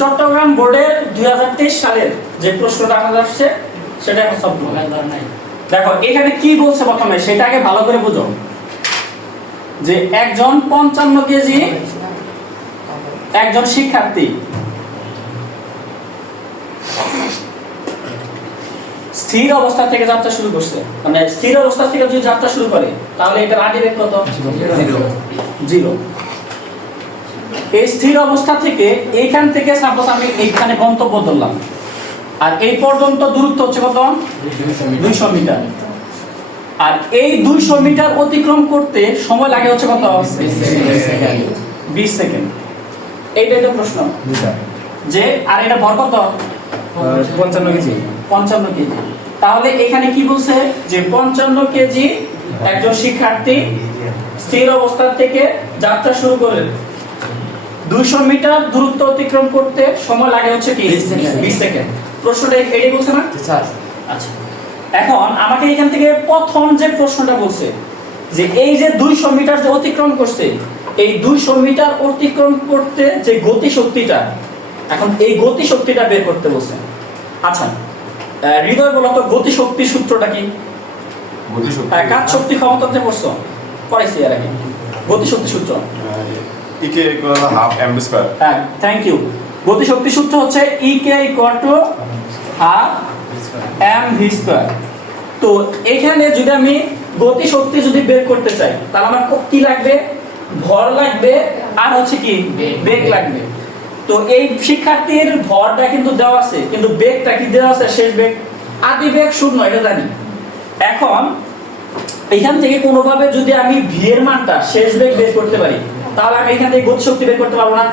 চট্টগ্রাম বোর্ডের দুই সালের যে প্রশ্নটা আমাদের আসছে সেটা এখন সব দেখো এখানে কি বলছে প্রথমে সেটাকে ভালো করে বুঝো। যে একজন পঞ্চান্ন কেজি একজন শিক্ষার্থী স্থির অবস্থা থেকে যাত্রা শুরু করছে। মানে স্থির অবস্থা থেকে যদি যাত্রা শুরু করে তাহলে এটার আগে কত? জিরো। এই স্থির অবস্থা থেকে এইখান থেকে সাপোজ আমি এইখানে গন্তব্য ধরলাম আর এই পর্যন্ত দূরত্ব হচ্ছে কত? দুইশো মিটার। আর এই দুইশো মিটার অতিক্রম করতে সময় লাগে হচ্ছে কত? বিশ সেকেন্ড। এইটাই তো প্রশ্ন। যে আর এটা ভর কত? পঞ্চান্ন কেজি। পঞ্চান্ন কেজি। তাহলে এখানে কি বলছে? যে পঞ্চান্ন কেজি একজন শিক্ষার্থী স্থির অবস্থা থেকে যাত্রা শুরু করে দুইশো মিটার দূরত্ব অতিক্রম করতে সময় লাগে হচ্ছে কি? 20 সেকেন্ড। বিশ সেকেন্ড। প্রশ্নটা এটাই বলছে না? স্যার। আচ্ছা। এখন আমাকে এখান থেকে প্রথম যে প্রশ্নটা বলছে যে এই যে দুইশো মিটার যে অতিক্রম করছে এই দুইশো মিটার অতিক্রম করতে যে গতি শক্তিটা এখন এই গতি শক্তিটা বের করতে বলছে। আচ্ছা হৃদয় বলতো গতি শক্তি সূত্রটা কি? গতিশক্তি। আহ, কাজ শক্তি ক্ষমতাতে পড়ছো। পড়াইছি আর আগে। গতি শক্তি সূত্র গতি শক্তি সূত্র হচ্ছে E K equal to M V square তো এখানে যদি আমি গতি শক্তি যদি বের করতে চাই, তাহলে আমার কি লাগবে? ভর লাগবে, আর হচ্ছে কি, বেগ লাগবে। তো এই শিক্ষার্থীর ভরটা কিন্তু দেওয়া আছে, কিন্তু বেগটা কি দেওয়া আছে? শেষ বেগ। আদি বেগ শূন্য, এটা জানি। এখন, এখান থেকে কোনোভাবে যদি আমি ভি এর মানটা শেষ বেগ বের করতে পারি তাহলে আমি এখান থেকে গতি শক্তি বের করতে পারব না।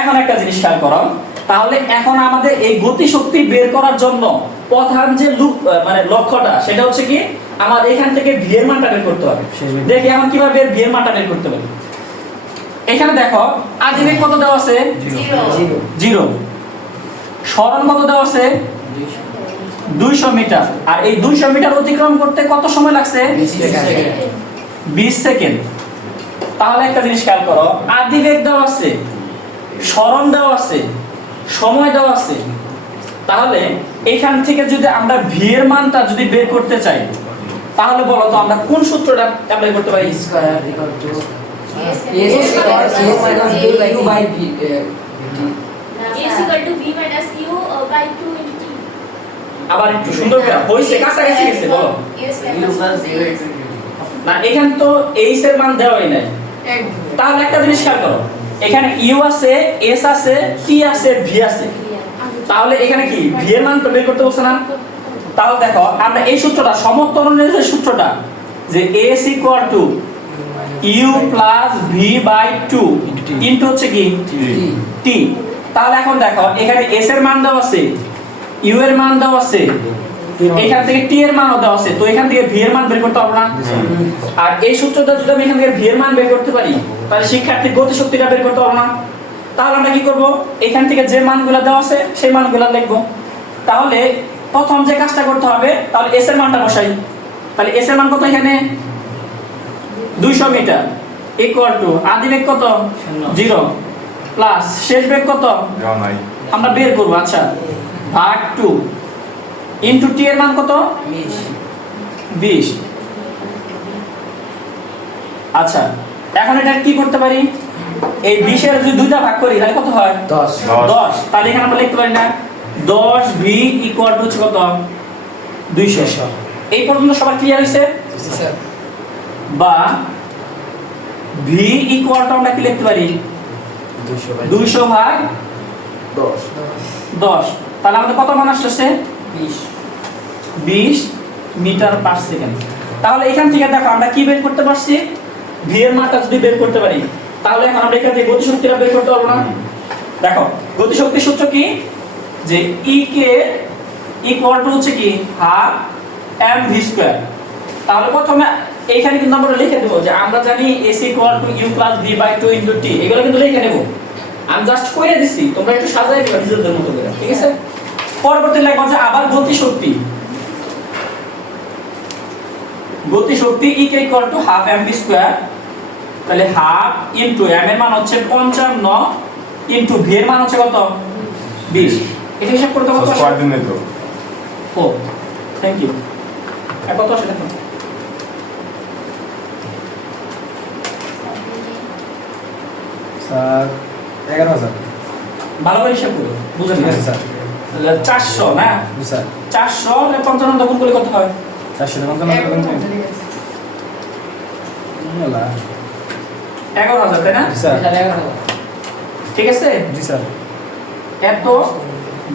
এখন একটা জিনিস খেয়াল করো। তাহলে এখন আমাদের এই গতি শক্তি বের করার জন্য প্রধান যে মানে লক্ষ্যটা সেটা হচ্ছে কি আমাদের এখান থেকে ভি এর মানটা বের করতে হবে। দেখি এখন কীভাবে ভি এর মানটা বের করতে পারি। এখানে দেখো আদি কত দেওয়া আছে? জিরো। জিরো। স্মরণ কত দেওয়া আছে? দুইশো মিটার। আর এই দুইশো মিটার অতিক্রম করতে কত সময় লাগছে? বিশ সেকেন্ড। তাহলে একটা জিনিস খেয়াল করো। আদি বেগ দেওয়া আছে স্মরণ দেওয়া আছে সময় দেওয়া আছে। তাহলে এখান থেকে যদি আমরা ভি এর মানটা যদি বের করতে চাই তাহলে বলো তো আমরা কোন সূত্রটা অ্যাপ্লাই করতে পারি? Square equal to uh, by 2 into t. আবার একটু সুন্দর করে হয়েছে কাছাকাছি গেছে বলো। না এখানে তো এইচ এর মান দেওয়াই নাই। তাহলে একটা জিনিস খেয়াল করো। এখানে ইউ আছে, এস আছে, টি আছে, ভি আছে। তাহলে এখানে কি? ভি এর মান তো বের করতে বলছে না? তাহলে দেখো, আমরা এই সূত্রটা সমত্বরণের যে সূত্রটা, যে S equal to U plus V by two into হচ্ছে কি? টি তাহলে এখন দেখো, এখানে এস এর মান দেওয়া আছে ইউ এর মান দেওয়া আছে এখান থেকে টি এর মানও দেওয়া আছে তো এখান থেকে ভি এর মান বের করতে পারব না? আর এই সূত্রটা যদি আমি এখান থেকে ভি এর মান বের করতে পারি তাহলে শিক্ষার্থীর গতি শক্তিটা বের করতে পারব না। তাহলে আমরা কি করব? এখান থেকে যে মানগুলো দেওয়া আছে সেই মানগুলো লিখব। তাহলে প্রথম যে কাজটা করতে হবে তাহলে এস এর মানটা বসাই। তাহলে এস এর মান কত এখানে? দুইশো মিটার। ইকুয়াল টু আদি বেগ কত? জিরো। প্লাস শেষ বেগ কত? আমরা বের করব আচ্ছা। ভাগ টু ইন্টু টি এর মান কত? বিশ। আচ্ছা এখন এটা কি করতে পারি? এই বিশের যদি দুইটা ভাগ করি তাহলে কত হয়? দশ। দশ। তাহলে এখানে আমরা লিখতে পারি না দশ ভি ইকুয়াল টু হচ্ছে কত? দুইশো এই পর্যন্ত সবার ক্লিয়ার হয়েছে? বা ভি ইকুয়াল টু আমরা কি লিখতে পারি? দুইশো ভাগ দশ। দশ। তাহলে আমাদের কত মান আসতেছে? বিশ। Metre per second. তাহলে এখান থেকে দেখো আমরা কি বের করতে পারছি? ভি এর মানটা যদি বের করতে পারি তাহলে এখন আমরা এখান থেকে গতিশক্তিটা বের করতে পারব না। দেখো গতিশক্তির সূত্র কি? যে ই কে ইকুয়াল টু হচ্ছে কি? হাফ এম ভি স্কোয়ার তাহলে প্রথমে এইখানে কিন্তু আমরা লিখে দেবো যে আমরা জানি S equal to U plus V by two into T এগুলো কিন্তু লিখে নেব। আমি জাস্ট করে দিচ্ছি তোমরা একটু সাজাই দিবা নিজেদের মতো করে ঠিক আছে? পরবর্তী লেখা হচ্ছে আবার গতি শক্তি। গতি শক্তি E K equal to half M V square তাহলে হাফ ইনটু এম এর মান হচ্ছে পঞ্চান্ন ইনটু ভি এর মান হচ্ছে কত? 20 এটা হিসাব করতে কত আসে? স্কোয়ার দিন নেই তো ও থ্যাংক ইউ কত আসে দেখো স্যার এগারো হাজার। ভালো করে হিসাব করো বুঝেন ঠিক স্যার। চারশো না? স্যার। চারশো পঞ্চান্ন তখন করলে কত হয়? চারশো পঞ্চান্ন এগারো হাজার তাই না? স্যার। ঠিক আছে? জি স্যার। এত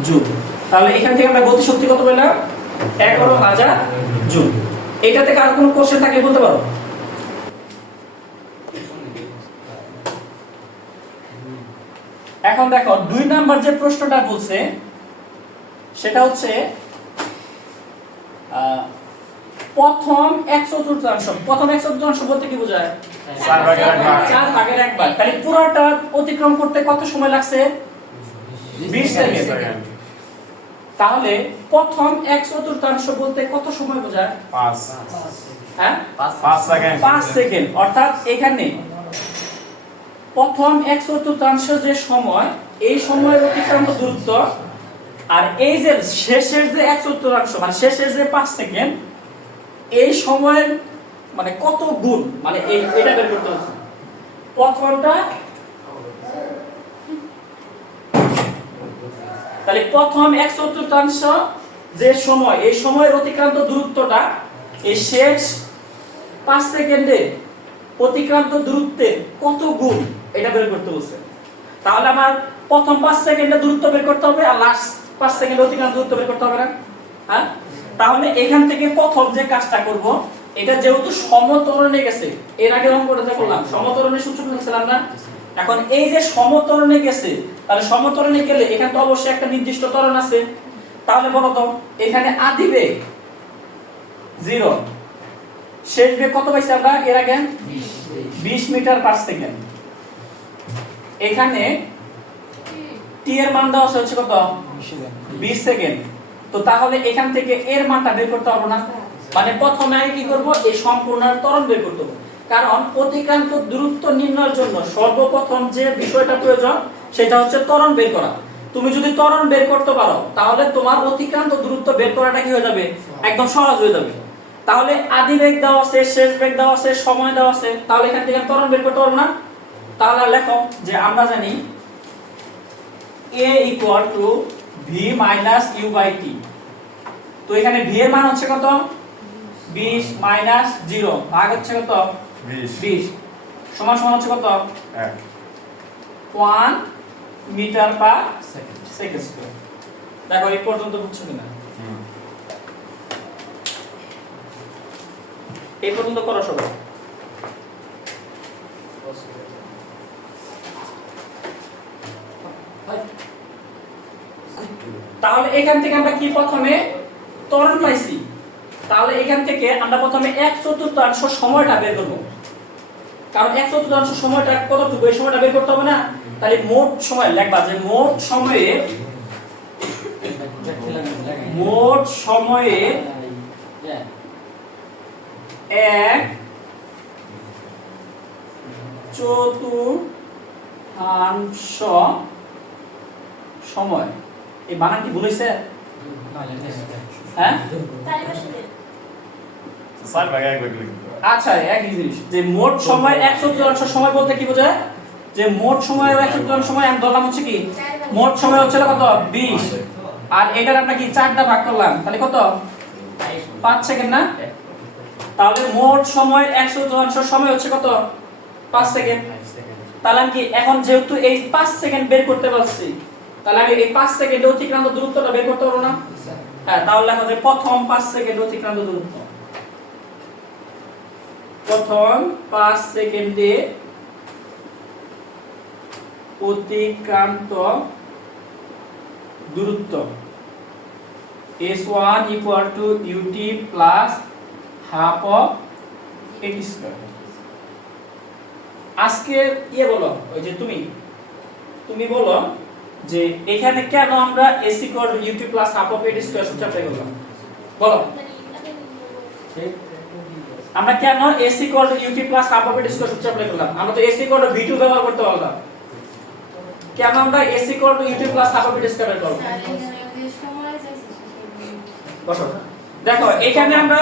জুল তাহলে এখান থেকে আমরা গতি শক্তি কত পেলাম? এগারো হাজার জুল এটা থেকে আর কোনো কোশ্চেন থাকলে বলতে পারো? এখন দেখো দুই নাম্বার যে প্রশ্নটা বলছে সেটা হচ্ছে প্রথম এক চতুর্থাংশ প্রথম এক চতুর্থাংশ বলতে কি বোঝায়? চার ভাগের এক ভাগ। চার ভাগের এক ভাগ। তাহলে পুরোটা অতিক্রম করতে কত সময় লাগছে? বিশ সেকেন্ড। সেকেন্ড। তাহলে প্রথম এক চতুর্থাংশ বলতে কত সময় বোঝায়? পাঁচ। হ্যাঁ? পাঁচ সেকেন্ড। পাঁচ সেকেন্ড। অর্থাৎ এখানে প্রথম এক চতুর্থাংশ যে সময় এই সময়ের অতিক্রান্ত দূরত্ব আর এই যে শেষের যে এক চতুর্থাংশ মানে শেষের যে পাঁচ সেকেন্ড এই সময়ের মানে কত গুণ মানে এই, এটা বের করতে হচ্ছে প্রথমটা তাহলে প্রথম এক চতুর্থাংশ যে সময়, এই সময়ের অতিক্রান্ত দূরত্বটা, এই শেষ পাঁচ সেকেন্ডে অতিক্রান্ত দূরত্বের কত গুণ, এটা বের করতে বলছে। তাহলে আমার প্রথম পাঁচ সেকেন্ডে দূরত্ব বের করতে হবে আর লাস্ট পাঁচ সেকেন্ডে অতিক্রান্ত দূরত্ব বের করতে হবে না হ্যাঁ? তাহলে এখান থেকে প্রথম যে কাজটা করব এটা যেহেতু সমতরণে গেছে এর আগে অঙ্কটা করলাম সমতরণের সূত্র লিখছিলাম না? এখন এই যে সমতরণে গেছে তাহলে সমতরণে গেলে এখানে তো অবশ্যই একটা নির্দিষ্ট ত্বরণ আছে। তাহলে বলো তো এখানে আদি বেগ জিরো শেষ বেগ কত পাইছি আমরা এর আগে? 20 মিটার পার সেকেন্ড। এখানে টি এর মান দেওয়া হচ্ছে কত? 20 সেকেন্ড। তো তাহলে এখান থেকে এর মানটা বের করতে পারব না? মানে প্রথমে আমি কি করব? এই সম্পূর্ণ ত্বরণ বের করতে হবে। কারণ অতিক্রান্ত দূরত্ব নির্ণয়ের জন্য সর্বপ্রথম যে বিষয়টা প্রয়োজন, সেটা হচ্ছে ত্বরণ বের করা। তুমি যদি ত্বরণ বের করতে পারো, তাহলে তোমার অতিক্রান্ত দূরত্ব বের করাটা কি হয়ে যাবে? একদম সহজ হয়ে যাবে। তাহলে আদি বেগ দেওয়া আছে, শেষ বেগ দেওয়া আছে, সময় দেওয়া আছে, তাহলে এখান থেকে ত্বরণ বের করতে পারব না? তাহলে লেখো যে আমরা জানি a equal to V minus U by T তো এখানে ভি এর মান হচ্ছে কত? 20 মাইনাস জিরো ভাগ হচ্ছে কত? বিশ। 20 সমান সমান হচ্ছে কত? এক। 1 মিটার পার সেকেন্ড। স্কয়ার দেখো এই পর্যন্ত বুঝছ কিনা? এই পর্যন্ত করো সবাই। তাহলে এখান থেকে আমরা কি প্রথমে ত্বরণ পাইছি? তাহলে এখান থেকে আমরা প্রথমে এক চতুর্থাংশ সময়টা বের করব। কারণ এক চতুর্থাংশ সময়টা কতটুকু? এই সময়টা বের করতে হবে না? তাহলে মোট সময় লেখবা যে মোট সময়ে মোট সময়ে এক চতুর্থাংশ সময়। এই বানান কি হ্যাঁ? লিখতে হবে। আচ্ছা একই জিনিস। যে মোট সময় এক চতুর্থাংশ সময় বলতে কি বোঝায়? যে মোট সময়ের এক চতুর্থাংশ সময় আমি ধরলাম হচ্ছে কি? মোট সময় হচ্ছে কত? বিশ। আর এটার আমরা কি চারটা ভাগ করলাম? তাহলে কত? পাঁচ সেকেন্ড না? তাহলে মোট সময় এক চতুর্থাংশ সময় হচ্ছে কত? পাঁচ সেকেন্ড। তাহলে আমি কি এখন যেহেতু এই পাঁচ সেকেন্ড বের করতে পারছি তাহলে আমি এই পাঁচ সেকেন্ডে অতিক্রান্ত দূরত্বটা বের করতে পারব না? হ্যাঁ তাহলে লেখা যায় প্রথম পাঁচ সেকেন্ড অতিক্রান্ত দূরত্ব। প্রথম পাঁচ সেকেন্ডে অতিক্রান্ত দূরত্ব। S one equal to u t plus half of a t square আজকে ইয়ে বলো ওই যে তুমি তুমি বলো যে এখানে কেন আমরা এসি code UT plus half of at square সূত্র অ্যাপ্লাই করলাম? বলো। আমরা কেন এসি code UT plus half of at square সূত্র আমরা তো এসি কোড ভি2 ব্যবহার করতে পারলাম। কেন আমরা S equal to UT plus half of square করব বসো। দেখো, এখানে আমরা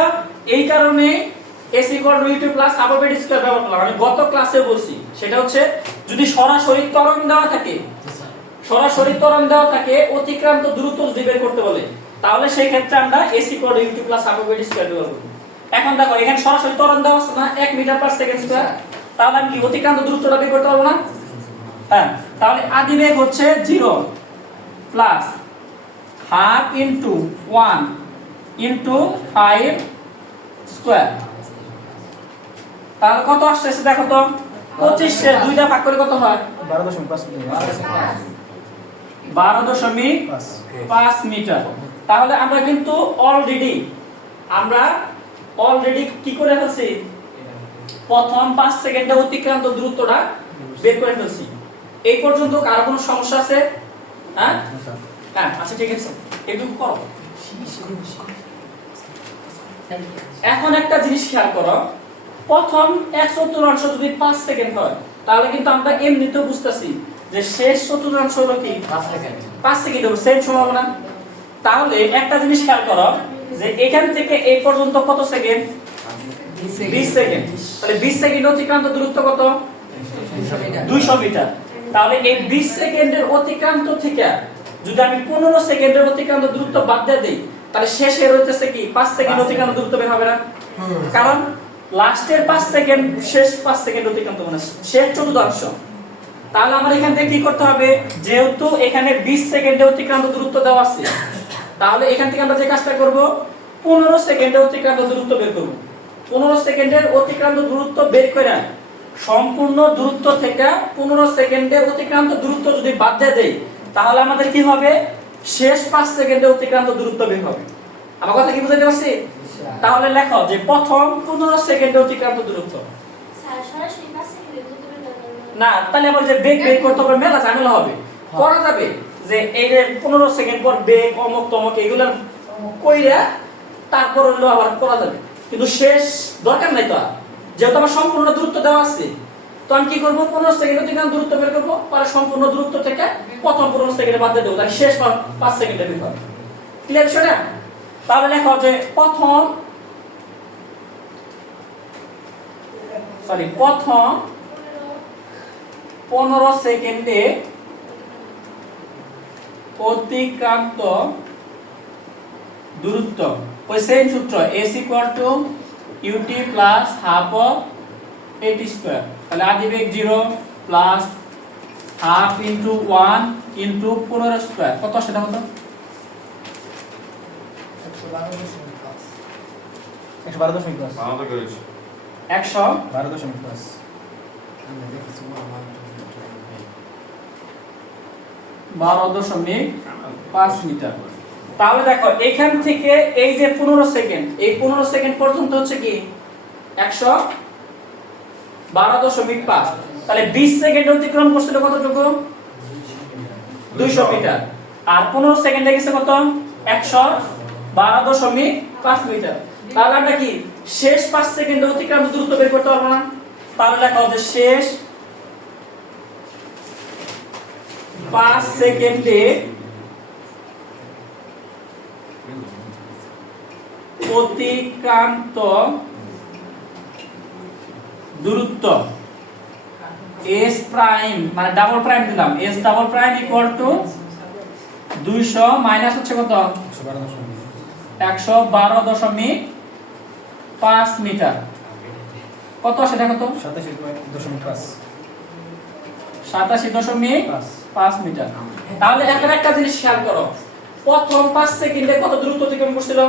এই কারণে S equal to UT plus half of square ব্যবহার করলাম। আমি গত ক্লাসে বলছি, সেটা হচ্ছে যদি সরাসরি ত্বরণ দেওয়া থাকে সরাসরি ত্বরণ দেওয়া থাকে অতিক্রান্ত দ্রুত যদি বের করতে বলে তাহলে সেই ক্ষেত্রে আমরা S equal to UT plus half of square ব্যবহার করব। এখন দেখো এখানে সরাসরি ত্বরণ দেওয়া আছে না 1 মিটার পার সেকেন্ড স্কয়ার তাহলে আমি কি অতিক্রান্ত দূরত্বটা বের করতে পারব না? হ্যাঁ তাহলে আদি বেগ হচ্ছে 0 plus half into 1 into 5 square তাহলে কত আসছে দেখো তো? 25 দুইটা ভাগ করে কত হয়? বারো দশমিক পাঁচ। বারো দশমিক পাঁচ মিটার। তাহলে আমরা কিন্তু অলরেডি আমরা অলরেডি কি করে ফেলছি? প্রথম পাঁচ সেকেন্ডে অতিক্রান্ত দূরত্বটা বের করে ফেলছি। এই পর্যন্ত কারও কোনো সমস্যা আছে? হ্যাঁ? হ্যাঁ আচ্ছা ঠিক আছে। এটুকু করো। এখন একটা জিনিস খেয়াল করো। প্রথম এক চতুর্থাংশ যদি পাঁচ সেকেন্ড হয়, তাহলে কিন্তু আমরা এমনিতেও বুঝতেছি যে শেষ চতুর্থাংশ হলো কি? পাঁচ সেকেন্ড পাঁচ সেকেন্ড হবে সেম সম্ভাবনা। তাহলে একটা জিনিস খেয়াল করো যে এখান থেকে এই পর্যন্ত কত সেকেন্ড বিশ সেকেন্ড তাহলে বিশ সেকেন্ড অতিক্রান্ত দূরত্ব কত? দুইশো মিটার। তাহলে এই বিশ সেকেন্ডের অতিক্রান্ত থেকে যদি আমি পনেরো সেকেন্ডের অতিক্রান্ত দূরত্ব বাদ দিয়ে দিই তাহলে শেষে রয়েছে কি? পাঁচ সেকেন্ড অতিক্রান্ত দূরত্ব বের হবে না? কারণ লাস্টের পাঁচ সেকেন্ড শেষ পাঁচ সেকেন্ড অতিক্রান্ত মানে শেষ চতুর্থাংশ। তাহলে আমার এখান থেকে কি করতে হবে? যেহেতু এখানে 20 সেকেন্ডে অতিক্রান্ত দূরত্ব দেওয়া আছে তাহলে এখান থেকে আমরা যে কাজটা করব? 15 সেকেন্ডে অতিক্রান্ত দূরত্ব বের করব। 15 সেকেন্ডের অতিক্রান্ত দূরত্ব বের করে সম্পূর্ণ দূরত্ব থেকে 15 সেকেন্ডের অতিক্রান্ত দূরত্ব যদি বাদ দিয়ে দেই তাহলে আমাদের কি হবে? শেষ 5 সেকেন্ডে অতিক্রান্ত দূরত্ব বের হবে। আমার কথা কি বুঝাতে পারছি? তাহলে লেখো যে প্রথম 15 সেকেন্ডে অতিক্রান্ত দূরত্ব। না তাহলে আবার যে বেগ বের করতে হবে মেলা ঝামেলা হবে। করা যাবে যে এই যে পনেরো সেকেন্ড পর বেগ অমুক তমক এগুলো কইরা তারপর হলো আবার করা যাবে। কিন্তু শেষ দরকার নাই তো আর। যেহেতু আমার সম্পূর্ণ দূরত্ব দেওয়া আছে তো আমি কি করব? পনেরো সেকেন্ড থেকে আমি দূরত্ব বের করব পরে সম্পূর্ণ দূরত্ব থেকে প্রথম পনেরো সেকেন্ডে বাদ দিয়ে দেবো তাহলে শেষ পাঁচ সেকেন্ডে বের হবে ক্লিয়ার বিষয়টা? তাহলে লেখা যে প্রথম সরি প্রথম পনেরো সেকেন্ডে অতিক্রান্ত দূরত্ব। ওই সেম সূত্র S equal to UT plus half of at square তাহলে আদি বেগ zero plus half into one into পনেরো স্কোয়ার কত সেটা হতো একশো বারো দশমিক করেছি। একশো? বারো দশমিক পাঁচ। বারো দশমিক পাঁচ মিটার। তাহলে দেখো, এখান থেকে এই যে পনেরো সেকেন্ড, এই পনেরো সেকেন্ড পর্যন্ত হচ্ছে কি? একশো বারো দশমিক পাঁচ। তাহলে বিশ সেকেন্ড অতিক্রম করছিল কতটুকু? দুইশো মিটার। আর পনেরো সেকেন্ডে গেছে কত? একশো বারো দশমিক পাঁচ মিটার। তাহলে আমরা কি, শেষ পাঁচ সেকেন্ড অতিক্রান্ত দূরত্ব বের করতে পারব না? তাহলে লেখা হবে শেষ পাঁচ সেকেন্ডে অতিক্রান্ত দূরত্ব। এস প্রাইম মানে ডাবল প্রাইম দিলাম। S double prime equal to দুইশো মাইনাস হচ্ছে কত? একশো বারো দশমিক পাঁচ মিটার। কত আসে দেখো তো? সাতাশি দশমিক পাঁচ। সাতাশি দশমিক পাঁচ। পাঁচ মিটার। তাহলে এখন একটা জিনিস খেয়াল করো। প্রথম পাঁচ সেকেন্ডে কত দ্রুত অতিক্রম করছিল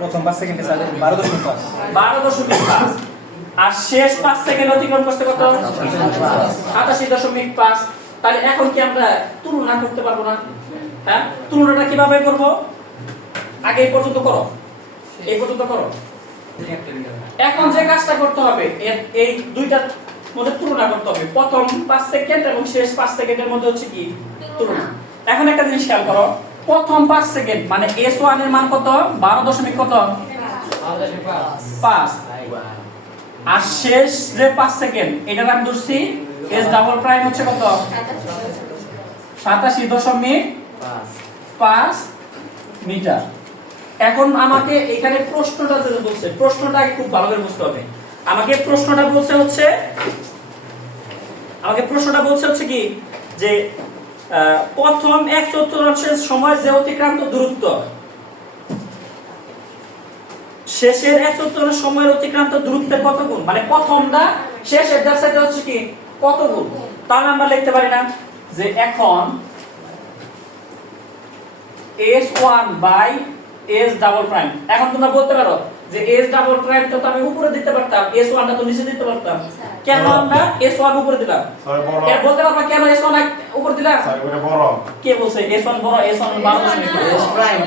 প্রথম পাঁচ সেকেন্ডে বারো দশমিক পাঁচ। বারো দশমিক পাঁচ। আর শেষ পাঁচ সেকেন্ড অতিক্রম করতে কত? সাতাশি দশমিক পাঁচ। তাহলে এখন কি আমরা তুলনা করতে পারব না? হ্যাঁ? তুলনাটা কীভাবে করব? আগে এই পর্যন্ত করো। এই পর্যন্ত করো। এখন যে কাজটা করতে হবে এই দুইটার মধ্যে তুলনা করতে হবে। প্রথম পাঁচ সেকেন্ড এবং শেষ পাঁচ সেকেন্ডের মধ্যে হচ্ছে কি? তুলনা। এখন একটা জিনিস খেয়াল করো। প্রথম পাঁচ সেকেন্ড মানে এস ওয়ানের মান কত? বারো দশমিক কত? পাঁচ। আর শেষ যে পাঁচ সেকেন্ড এটার আমি ধরছি এস ডাবল প্রাইম হচ্ছে কত? সাতাশি দশমিক পাঁচ মিটার। এখন আমাকে এখানে প্রশ্নটা যেটা বলছে প্রশ্নটা খুব ভালো করে বুঝতে হবে। আমাকে প্রশ্নটা বলছে হচ্ছে, আমাকে প্রশ্নটা বলছে হচ্ছে কি, যে প্রথম এক চতুর্থাংশের সময় যে অতিক্রান্ত দূরত্ব, শেষের এক চতুর্থাংশ সময়ের অতিক্রান্ত দূরত্বের কত গুণ মানে প্রথমটা শেষের তার সাথে হচ্ছে কি কত গুণ তাহলে আমরা লিখতে পারি না, যে এখন S one by S double prime এখন তোমরা বলতে পারো যে এস ডাবল প্রাইম তো আমি উপরে দিতে পারতাম এস ওয়ানটা তো নিচে দিতে পারতাম। কেন আমরা এস ওয়ান উপরে দিলাম? স্যার বড়। এর বলতে পারবা কেন এস ওয়ান উপরে দিলাম? স্যার ওটা বড়। কে বলছে? এস ওয়ান বড় এস ওয়ান দশমিক দুই। S prime,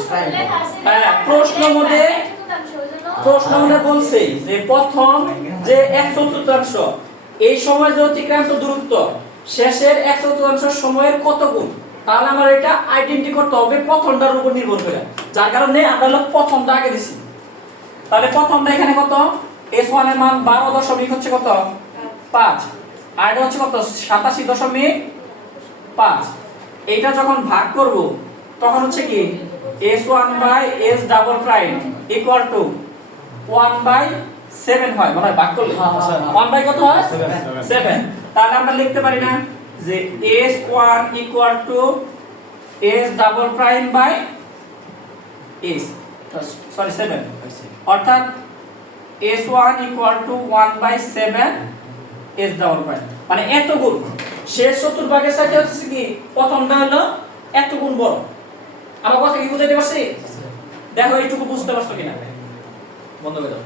S prime. হ্যাঁ, প্রশ্ন মধ্যে প্রশ্ন মনে বলছে যে প্রথম যে এক চতুর্থাংশ এই সময় যে অতিক্রান্ত দূরত্ব শেষের এক চতুর্থাংশ সময়ের কত গুণ? তাহলে আমার এটা আইডেন্টি করতে হবে প্রথমটার উপর নির্ভর করে। যার কারণে আমরা প্রথমটা আগে দিছি। তাহলে প্রথমটা এখানে কত? এস ওয়ানের মান বারো দশমিক হচ্ছে কত? পাঁচ। আর এটা হচ্ছে কত? সাতাশি দশমিক পাঁচ। এটা যখন ভাগ করব তখন হচ্ছে কি? S one by S double prime equal to one by seven হয়। মনে হয় ভাগ করলে। হ্যাঁ, হ্যাঁ, হ্যাঁ। ওয়ান বাই কত হয়. সেভেন তাহলে আমরা লিখতে পারি না যে S one equal to S double prime by S sorry seven অর্থাৎ S one equal to one by seven S double prime মানে এত গুণ। শেষ চতুর্ভাগের সাথে হচ্ছে কি? প্রথমটা হলো এত গুণ বড়। আমার কথা কি বুঝাইতে পারছি? দেখো এইটুকু বুঝতে পারছ কিনা? বন্ধ করে দাও।